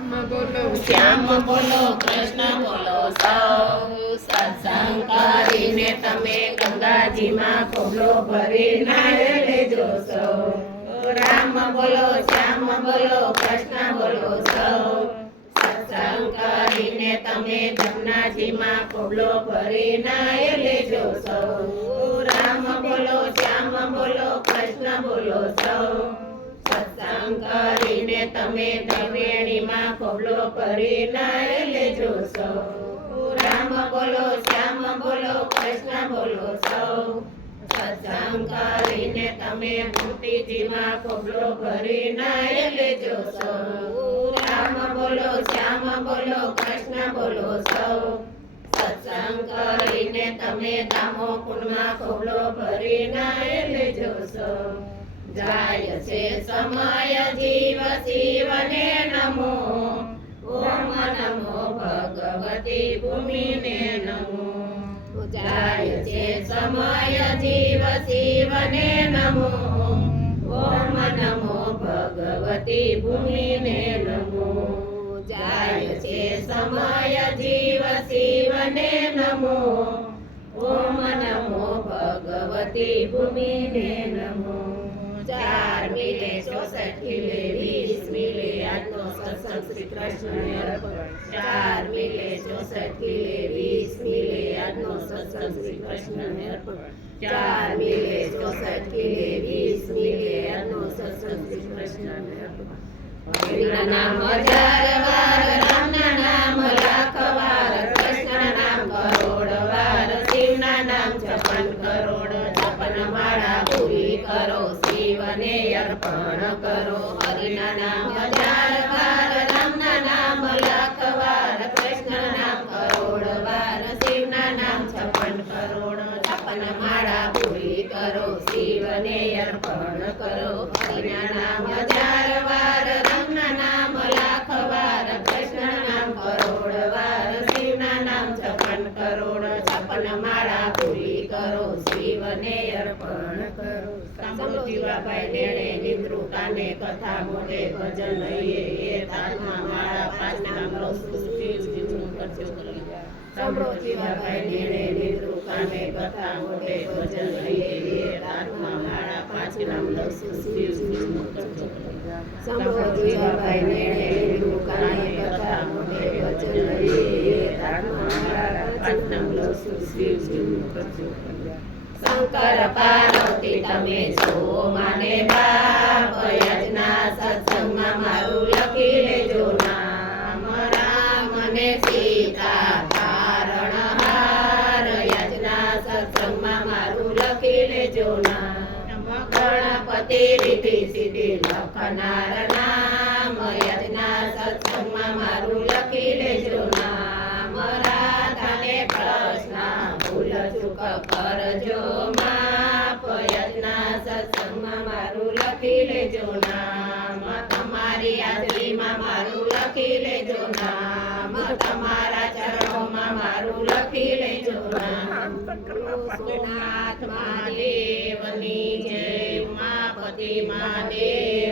શ્યામ બોલો કૃષ્ણ બોલો સૌ સત્સંગ કરીને તમે ગંગાજીમાં કોબલો ભરી નાય લેજો સૌ રામ બોલો શ્યામ બોલો કૃષ્ણ બોલો સૌ સત્સંગ કરીને તમે જમનાજીમાં કોબલો ભરી નાય લેજો સૌ રામ બોલો શ્યામ બોલો કૃષ્ણ બોલો સૌ સત્સંગ કરીને તમે ત્રિવેણીમાં કોબલો ભરી નાય લેજો સૌ રામ બોલો શ્યામ બોલો કૃષ્ણ બોલો સૌ સત્સંગ કરીને તમે મોતીજીમાં કોબલો ભરી નાય લેજો સૌ રામ બોલો શ્યામ બોલો કૃષ્ણ બોલો સૌ સત્સંગ કરીને તમે દામોકુંડમાં કોબલો ભરી નાય લેજો સૌ જાય છે સમય જીવ શિવને નમો ઓમ નમો ભગવતી ભૂમિને નમો જાય છે સમય જીવ શિવને નમો ઓમ નમો ભગવતી ભૂમિને નમો જાય છે સમય જીવ શિવને નમો ઓમ નમો ભગવતી ભૂમિને નમો 4 મિલે 64 ખીલે 20 મિલે આજનો સત્સંગ શ્રી કૃષ્ણને અર્પણ 4 મિલે 64 ખીલે 20 મિલે આજનો સત્સંગ શ્રી કૃષ્ણને અર્પણ 4 મિલે 64 ખીલે 20 મિલે આજનો સત્સંગ શ્રી કૃષ્ણને અર્પણ હરિના નામ 1000 વાર રામના નામ લાખ વાર કૃષ્ણના નામ કરોડ વાર શિવના નામ 56 કરોડ 56 માળા પૂરી કરો શિવને અર્પણ કરો હરિના નામ 1000 વાર રામના નામ લાખ વાર કૃષ્ણના નામ કરોડ વાર શિવના નામ 56 કરોડ 56 માળા પૂરી કરો શિવને અર્પણ કરો હરિના નામ 1000 વાર રામના નામ લાખ વાર કૃષ્ણના નામ કરોડ વાર શિવના નામ 56 કરોડ 56 માળા પૂરી કરો શિવને અર્પણ કરો સાંભળો જીવાભાઈ નેણે નિદ્રુ કાને કથા મોઢે ભજન લઈએ એ તાતમાં માળા 5 નામ લો શિવજીનું કરજો સાંભળો જીવાભાઈ નેણે નિદ્રુ કાને કથા મોઢે ભજન લઈએ એ તાતમાં માળા 5 નામ લો શિવજીનું કરજો સાંભળો જીવાભાઈ નેણે નિદ્રુ કાને કથા મોઢે ભજન લઈએ એ તાતમાં માળા 5 નામ લો શિવજીનું કરજો શંકર પાર્વતી તમે છો માને બાપ યજ્ઞા સત્સંગમાં મારું લખી લેજો નામ રામ ને સીતા તારણહાર યજ્ઞા સત્સંગમાં મારું લખી લેજો નામ ગણપતિ રીતિ સિદ્ધિ લખનાર નામ યજ્ઞા સત્સંગમાં મારું લખી લેજો નામ રાધાને કૃષ્ણ ભૂલ ચૂક કરજો માપ યજ્ઞા સત્સંગમાં મારું લખી લેજો નામ તમારી હાજરીમાં મારું લખી લેજો નામ તમારા ચરણોમાં મારું લખી લેજો નામ સોમનાથ મહાદેવની જય ઉમાપતિ મહાદેવ